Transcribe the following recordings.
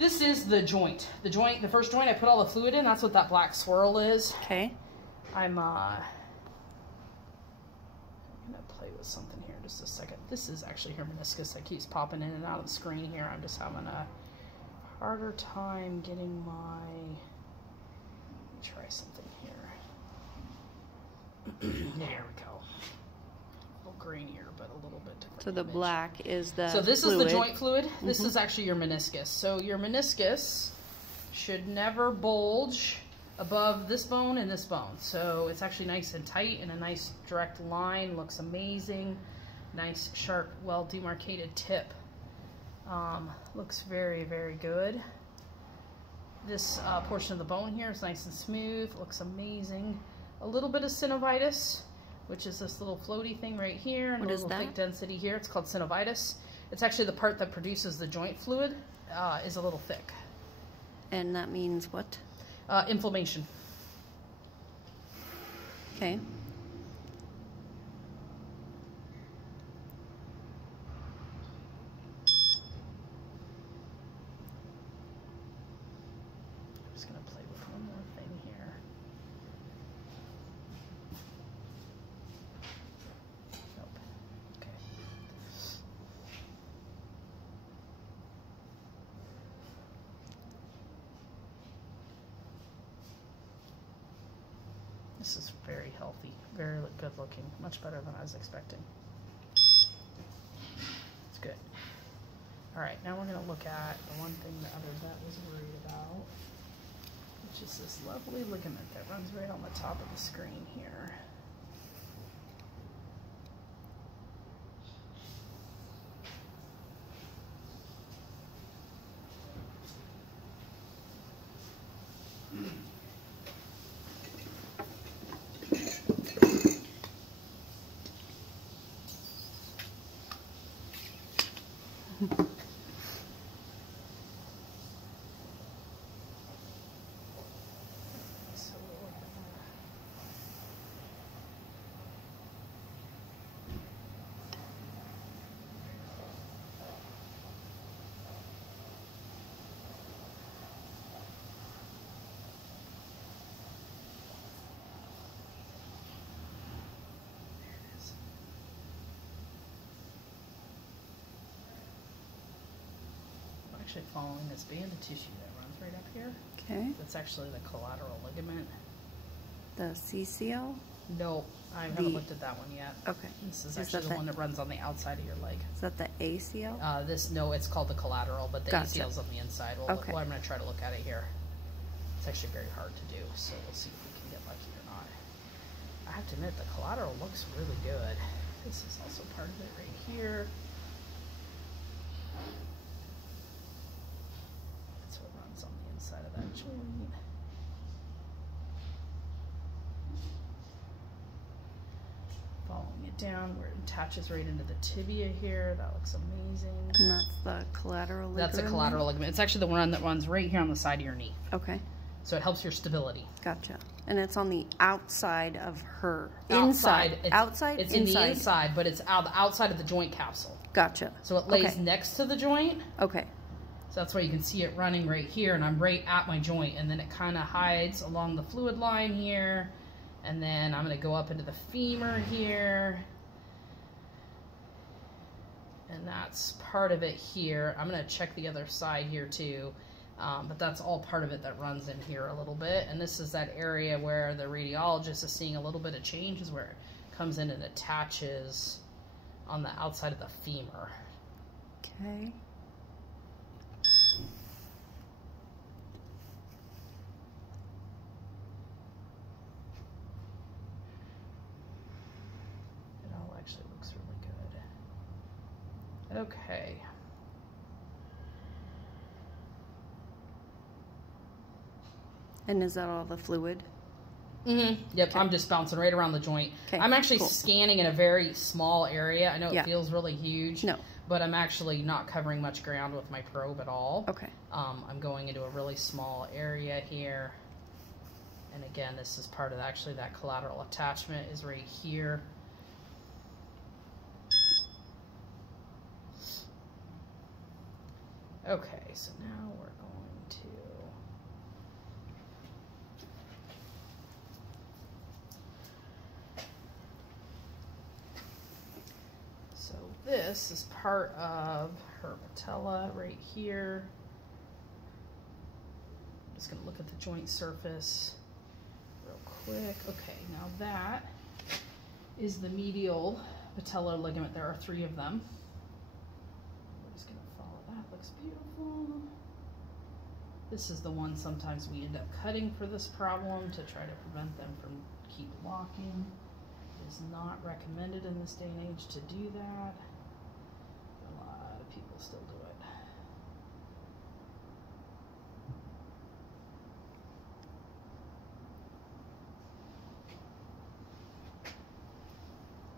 This is the joint. The first joint I put all the fluid in, that's what that black swirl is. Okay. I'm gonna play with something here in just a second. This is actually her meniscus that keeps popping in and out of the screen here. I'm just having a harder my, let me try something here. There we go. A little grainier, but a little bit different. So the image. black is the So this fluid. is the joint fluid. This is actually your meniscus. So your meniscus should never bulge above this bone and this bone. So it's actually nice and tight and a nice direct line. Looks amazing. Nice, sharp, well demarcated tip. Looks very, very good. This portion of the bone here is nice and smooth. Looks amazing. A little bit of synovitis, which is this little floaty thing right here, and a little thick density here. It's called synovitis. It's actually the part that produces the joint fluid, is a little thick. And that means what? Inflammation. Okay. I'm just gonna play with one more thing here. Nope. Okay. This is very healthy, very good looking, much better than I was expecting. It's good. All right, now we're gonna look at the one thing the other vet was worried about, which is this lovely ligament that runs right on the top of the screen here. Actually following this band of tissue that runs right up here. Okay. That's actually the collateral ligament. The CCL? No, I haven't looked at that one yet. Okay. This is actually the one that runs on the outside of your leg. Is that the ACL? No, it's called the collateral, but the Gotcha. ACL's on the inside. Well, Okay. I'm going to try to look at it here. It's actually very hard to do, so we'll see if we can get lucky or not. I have to admit, the collateral looks really good. This is also part of it right here. That's what runs on the inside of that joint. Following it down where it attaches right into the tibia here. That looks amazing. And that's the collateral ligament? That's a collateral ligament. It's actually the one that runs right here on the side of your knee. Okay. So it helps your stability. Gotcha. And it's on the outside of her. Outside. Outside? It's inside? in the inside, but it's out the outside of the joint capsule. Gotcha. So it lays next to the joint. Okay. So that's why you can see it running right here, and I'm right at my joint, and then it kind of hides along the fluid line here, and then I'm going to go up into the femur here, and that's part of it here. I'm going to check the other side here too, but that's all part of it that runs in here a little bit, and this is that area where the radiologist is seeing a little bit of change, is where it comes in and attaches on the outside of the femur. Okay. It all actually looks really good. Okay. And is that all the fluid? Mm-hmm. Yep, okay. I'm just bouncing right around the joint. Okay. I'm actually scanning in a very small area. I know it feels really huge. No. But I'm actually not covering much ground with my probe at all. Okay. I'm going into a really small area here. And again, this is part of actually that collateral attachment is right here. Okay, so now we're this is part of her patella right here. I'm just going to look at the joint surface real quick. Okay, now that is the medial patellar ligament. There are 3 of them. We're just going to follow that. Looks beautiful. This is the one sometimes we end up cutting for this problem to try to prevent them from keep locking. It is not recommended in this day and age to do that. A lot of people still do it.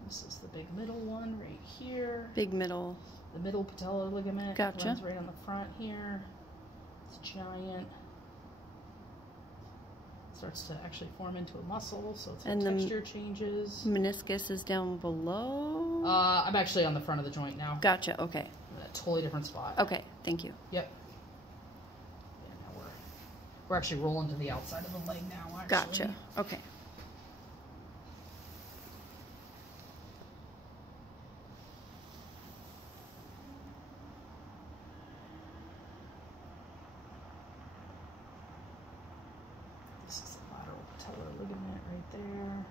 This is the big middle one right here. Big middle. The middle patellar ligament. Gotcha. Runs right on the front here. It's giant. Starts to actually form into a muscle, so it's texture changes. Meniscus is down below? I'm actually on the front of the joint now. Gotcha, okay. I'm in a totally different spot. Okay, thank you. Yep. Yeah, now we're actually rolling to the outside of the leg now, actually. Gotcha, okay. This is the lateral patellar ligament right there.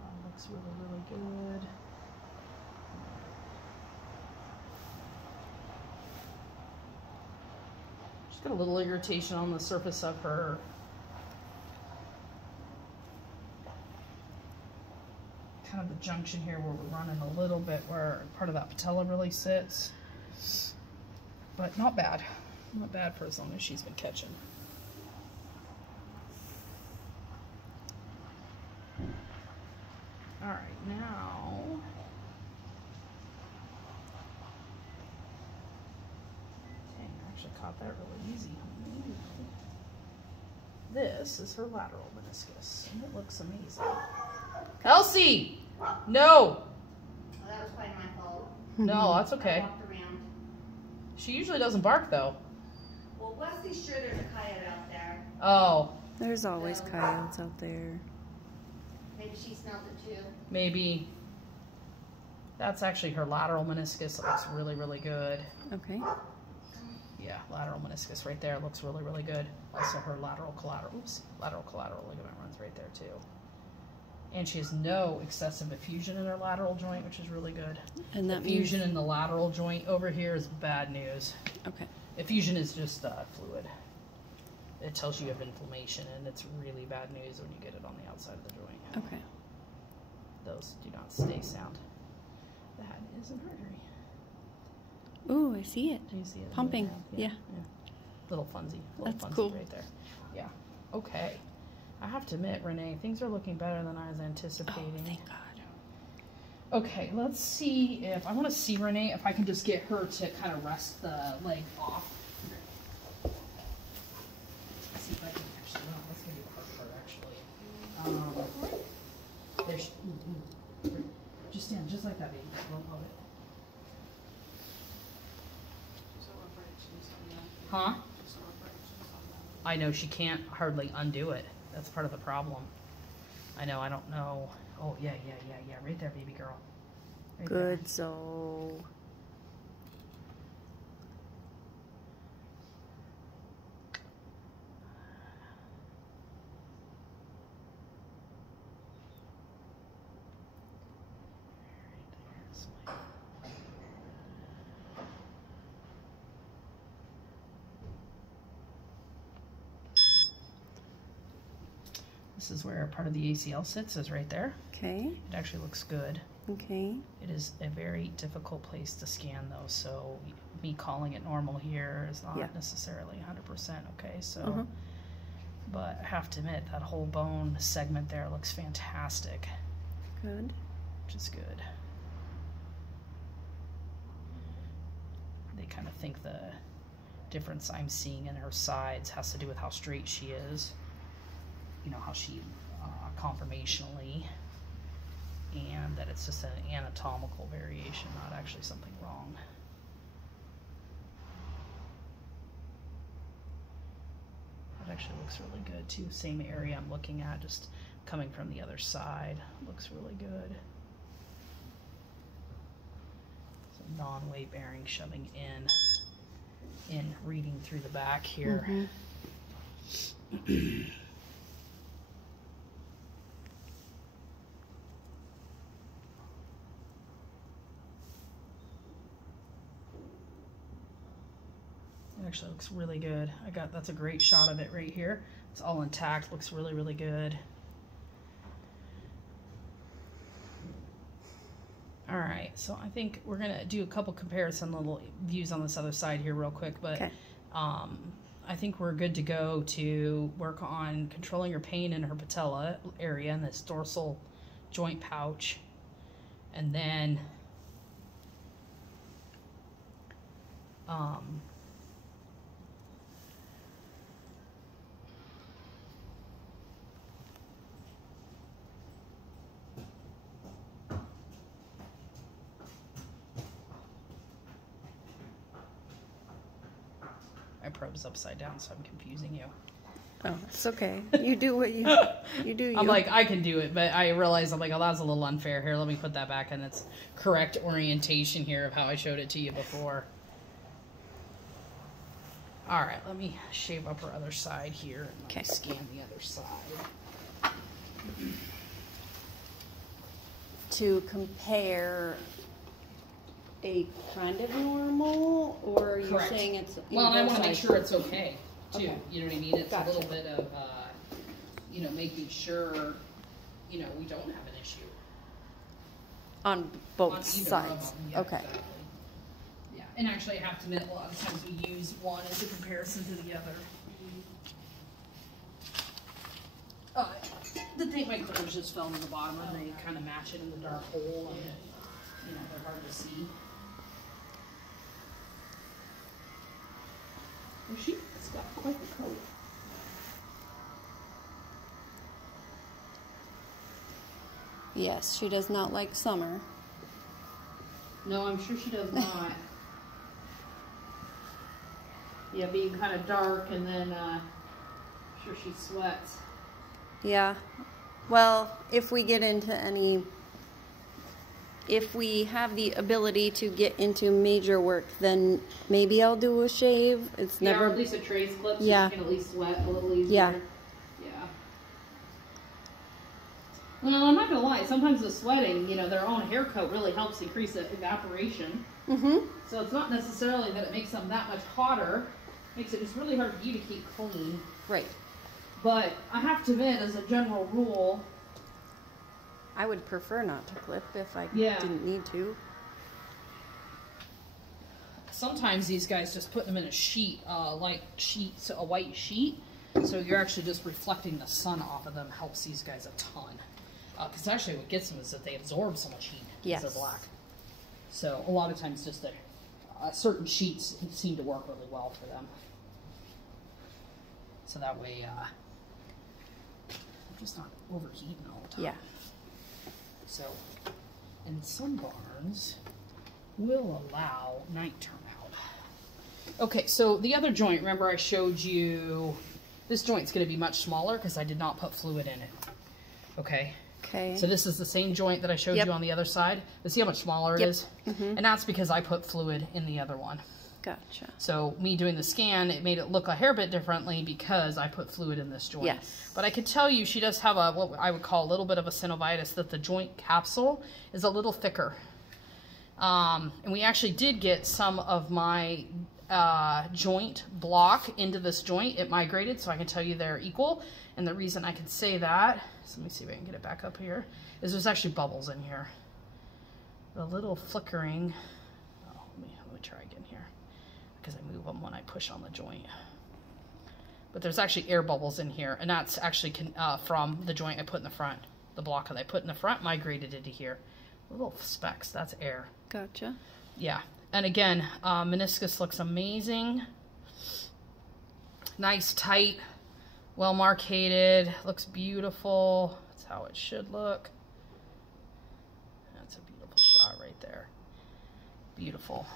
That looks really, really good. She's got a little irritation on the surface of her kind of the junction here where we're running a little bit where part of that patella really sits. But not bad. Not bad for as long as she's been catching. All right, now dang, I actually caught that really easy. This is her lateral meniscus, and it looks amazing. Elsie, no. Well, that was probably my fault. No, that's okay. I walked around. She usually doesn't bark though. Well, Wesley's sure there's a coyote out there. Oh, There's always coyotes out there. Maybe she smelled it too. maybe. That's actually her lateral meniscus. It looks really, really good. Okay. Yeah, lateral meniscus right there looks really, really good. Also her lateral collateral ligament runs right there too. And she has no excessive effusion in her lateral joint, which is really good. And that Effusion means... in the lateral joint over here is bad news. Okay. Effusion is just fluid. It tells you have inflammation, and it's really bad news when you get it on the outside of the joint. Okay. Those do not stay sound. That is an artery. Ooh, I see it. Do you see it? Pumping. Yeah. Little funsy. Little That's funsy cool. right there. Yeah. Okay. I have to admit, Renee, things are looking better than I was anticipating. Oh, thank God. Okay, let's see if I want to see Renee if I can just get her to kind of rest the leg off. Let's see if I can actually. No, that's gonna be a hard part actually. There's. Just stand just like that, baby. Don't love it. Huh? I know she can't hardly undo it. That's part of the problem. I know. I don't know. Oh yeah. Right there, baby girl. Right there. Good, so... This is where part of the ACL sits, is right there. Okay. It actually looks good. Okay. It is a very difficult place to scan though, so me calling it normal here is not necessarily 100%, okay? So, but I have to admit, that whole bone segment there looks fantastic. Good. Which is good. They kind of think the difference I'm seeing in her sides has to do with how straight she is. You know, how she conformationally, and that it's just an anatomical variation, not actually something wrong. That actually looks really good too. Same area I'm looking at, just coming from the other side. Looks really good. non-weight bearing shoving in reading through the back here. It actually looks really good. That's a great shot of it right here. It's all intact, looks really, really good. All right, so I think we're gonna do a couple comparison little views on this other side here real quick, but Okay. I think we're good to go to work on controlling her pain in her patella area in this dorsal joint pouch. And then my probe's upside down, so I'm confusing you. Oh, it's okay. You do what you do. You. I'm like, I can do it, but I realize I'm like, oh, that was a little unfair. Here, let me put that back in its correct orientation here of how I showed it to you before. All right, let me shave up her other side here and let me scan the other side. To compare a kind of normal, or you're Correct. saying it's Well, and I want to make sides? sure it's okay too. Okay. You know what I mean? It's Gotcha. a little bit of, you know, making sure, you know, we don't have an issue On both on either sides. of them. Yeah, Okay. Exactly. Yeah, and actually, I have to admit, a lot of times we use one as a comparison to the other. The thing, my clippers just fell to the bottom, and they kind of match it in the dark hole, and you know they're hard to see. Well, she's got quite the coat. Yes, she does not like summer. No, I'm sure she does not. Yeah, being kind of dark, and then I'm sure she sweats. Yeah. Well, if we get into if we have the ability to get into major work, then maybe I'll do a shave. It's Yeah, never. or at least a trace clip, so Yeah. she can at least sweat a little easier. Yeah. Yeah. Well, I'm not gonna lie. Sometimes the sweating, you know, their own hair coat really helps increase the evaporation. Mm-hmm. So it's not necessarily that it makes them that much hotter. Makes it just really hard for you to keep clean. Right. But I have to admit, as a general rule, I would prefer not to clip if I Yeah. didn't need to. sometimes these guys just put them in a sheet, like sheets, a white sheet. So you're actually just reflecting the sun off of them. Helps these guys a ton. Because actually what gets them is that they absorb so much heat because they're black. So a lot of times just certain sheets seem to work really well for them. So that way they're just not overheating all the time. Yeah. So, and some barns will allow night turnout. Okay, so the other joint, remember I showed you, this joint's going to be much smaller because I did not put fluid in it. Okay. Okay. So this is the same joint that I showed you on the other side. But see how much smaller it is? And that's because I put fluid in the other one. Gotcha. So me doing the scan, it made it look a hair bit differently because I put fluid in this joint. Yes. But I could tell you she does have what I would call a little bit of a synovitis, that the joint capsule is a little thicker. And we actually did get some of my joint block into this joint. It migrated, so I can tell you they're equal. And the reason I can say that, so let me see if I can get it back up here, is there's actually bubbles in here. A little flickering. Oh, let me try again here, because I move them when I push on the joint. But there's actually air bubbles in here, and that's actually from the joint I put in the front. The block that I put in the front migrated into here. Little specks, that's air. Gotcha. Yeah, and again, meniscus looks amazing. Nice, tight, well marcated, looks beautiful. That's how it should look. That's a beautiful shot right there. Beautiful.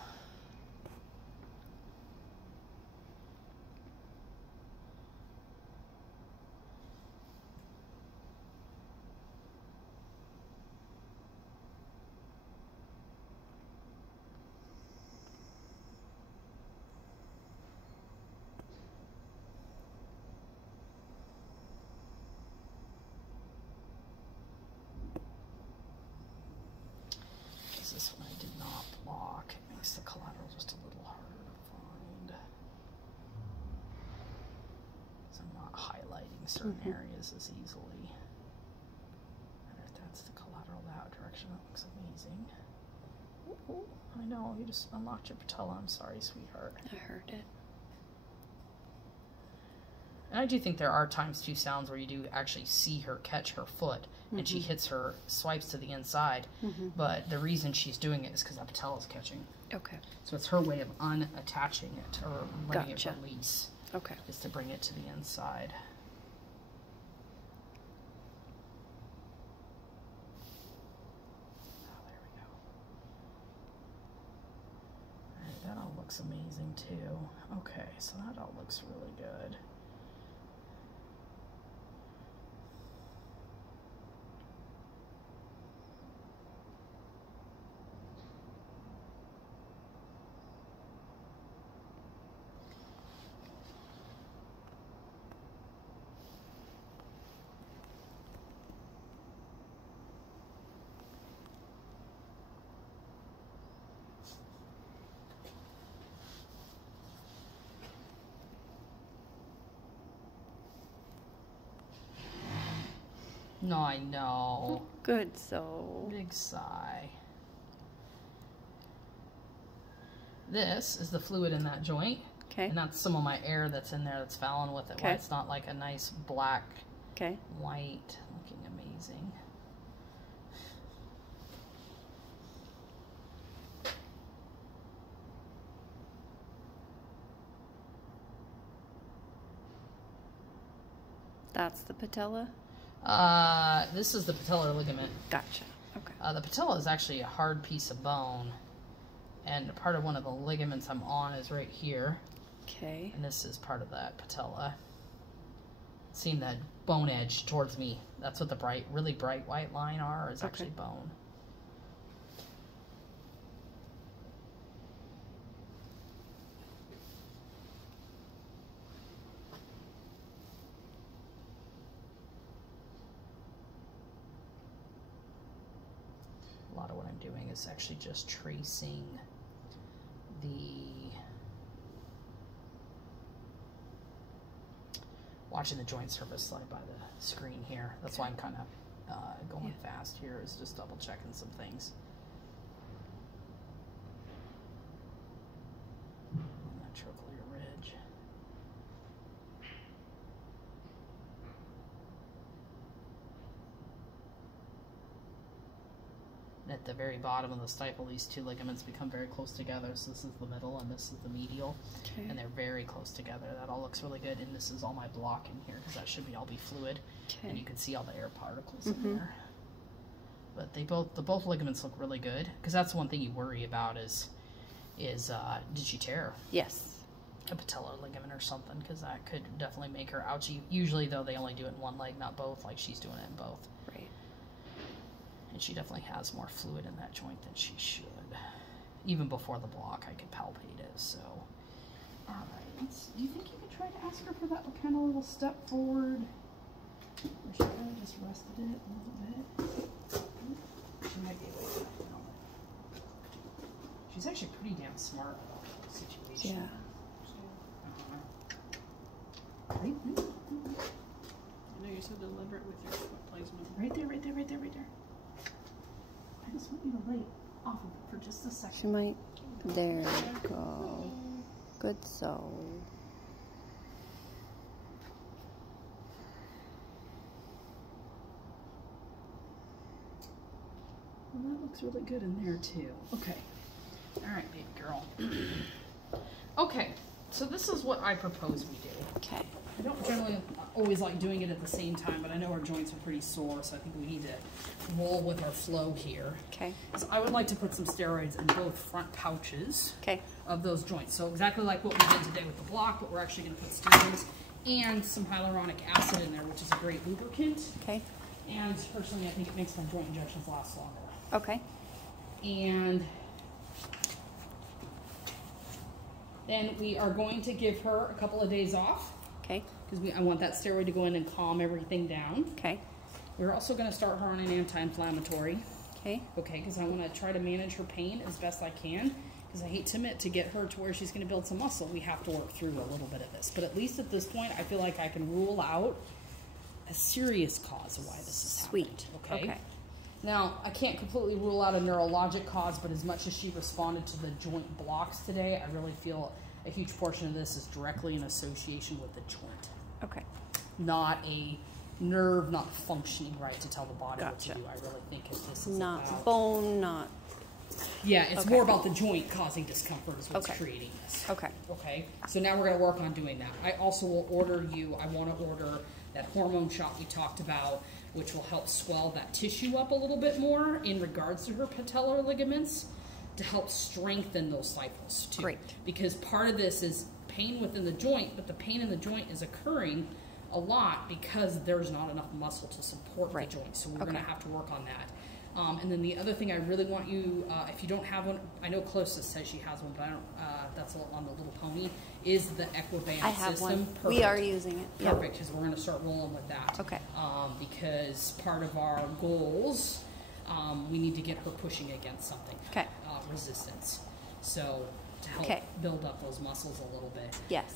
certain areas as easily. That's the collateral that direction. That looks amazing. Ooh, I know, you just unlocked your patella. I'm sorry, sweetheart. I heard it. And I do think there are times too, sounds where you do actually see her catch her foot and she hits her, swipes to the inside. But the reason she's doing it is because that patella is catching. Okay. So it's her way of unattaching it or letting it release. Okay. Is to bring it to the inside. Oh, there we go. Alright, that all looks amazing too. Okay, so that all looks really good. No, I know. Good, so. Big sigh. This is the fluid in that joint. Okay. And that's some of my air that's in there that's fouling with it. Why it's not like a nice black, white, looking amazing. That's the patella? This is the patellar ligament. Gotcha. Okay. The patella is actually a hard piece of bone, and part of one of the ligaments I'm on is right here. Okay. And this is part of that patella. Seeing that bone edge towards me. That's what the bright, really bright white line are, is actually bone. A lot of what I'm doing is actually just tracing watching the joint surface slide by the screen here. That's why I'm kind of going fast here, is just double checking some things. On that trochlear ridge. At the very bottom of the stiple, these two ligaments become very close together. So this is the middle and this is the medial. Okay. And they're very close together. That all looks really good. And this is all my block in here because that should all be fluid. Okay. And you can see all the air particles in there. But both ligaments look really good, because that's one thing you worry about is did she tear? Yes. A patellar ligament or something, because that could definitely make her ouchy. Usually though, they only do it in one leg, not both, like she's doing it in both. Right. And she definitely has more fluid in that joint than she should. Even before the block, I could palpate it, so. All right, do you think you could try to ask her for that kind of little step forward? Or should I just rested it a little bit? She might be able to film it. She's actually pretty damn smart about the situation. Yeah. Right? I know you said deliberate with your foot placement. Right there, right there, right there, right there. I just want you to lay off of it for just a second. She might. There we go. Good, so. Well, that looks really good in there too. Okay. All right, baby girl. Okay, so this is what I propose we do. Okay. I don't generally always like doing it at the same time, but I know our joints are pretty sore, so I think we need to roll with our flow here. Okay. So I would like to put some steroids in both front pouches of those joints. So exactly like what we did today with the block, but we're actually going to put steroids and some hyaluronic acid in there, which is a great lubricant. Okay. And personally, I think it makes my joint injections last longer. Okay. And then we are going to give her a couple of days off. Okay. Because I want that steroid to go in and calm everything down. Okay. We're also going to start her on an anti-inflammatory. Okay. Okay, because I want to try to manage her pain as best I can. Because I hate to admit, to get her to where she's going to build some muscle, we have to work through a little bit of this. But at least at this point, I feel like I can rule out a serious cause of why this is Sweet. happening. Okay. Now, I can't completely rule out a neurologic cause, but as much as she responded to the joint blocks today, I really feel a huge portion of this is directly in association with the joint. Okay. Not a nerve not functioning right to tell the body Gotcha. what to do. I really think if this is Not about... bone, not... Yeah, it's Okay. more about the joint causing discomfort is what's Okay. creating this. Okay. Okay, so now we're going to work on doing that. I also will order you, I want to order that hormone shot we talked about, which will help swell that tissue up a little bit more in regards to her patellar ligaments to help strengthen those cycles too. Great. Because part of this is pain within the joint, but the pain in the joint is occurring a lot because there's not enough muscle to support Right. the joint. So we're Okay. going to have to work on that. And then the other thing I really want you, if you don't have one, I know Closest says she has one, but I don't, that's on the Little Pony, is the Equiband I have system. one. Perfect. We are using it. Yep. Perfect, because we're going to start rolling with that. Okay. Because part of our goals, we need to get her pushing against something. Okay. Resistance. So to help Okay. build up those muscles a little bit. Yes.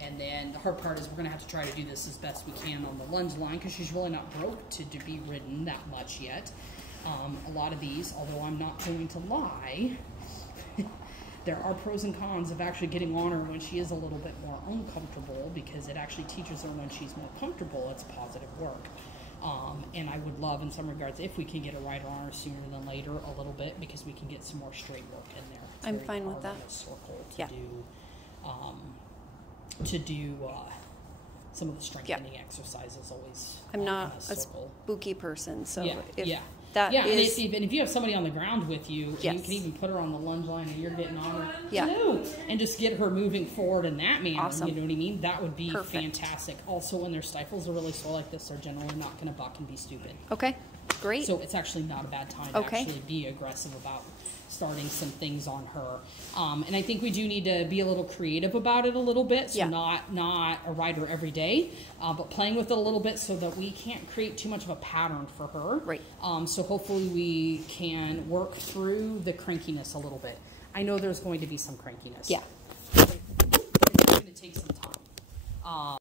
And then the hard part is we're going to have to try to do this as best we can on the lunge line because she's really not broke to be ridden that much yet. A lot of these, although I'm not going to lie, there are pros and cons of actually getting on her when she is a little bit more uncomfortable because it actually teaches her when she's more comfortable, it's positive work. And I would love in some regards if we can get a rider on her sooner than later a little bit because we can get some more straight work in there. It's I'm very fine with hard that. in a circle to Yeah. do some of the strengthening exercises always. I'm not in a circle. spooky person, so Yeah, if yeah. that Yeah, and is... if you have somebody on the ground with you, and you Yes. can even put her on the lunge line and you're getting on her, Yeah. hello, and just get her moving forward in that manner, Awesome. you know what I mean? That would be Perfect. fantastic. Also, when their stifles are really swell like this, they're generally not going to buck and be stupid. Okay, great. So it's actually not a bad time to Okay. actually be aggressive about starting some things on her. And I think we do need to be a little creative about it a little bit. So Yeah. not a rider every day, but playing with it a little bit so that we can't create too much of a pattern for her. Right. So hopefully we can work through the crankiness a little bit. I know there's going to be some crankiness. Yeah. It's going to take some time.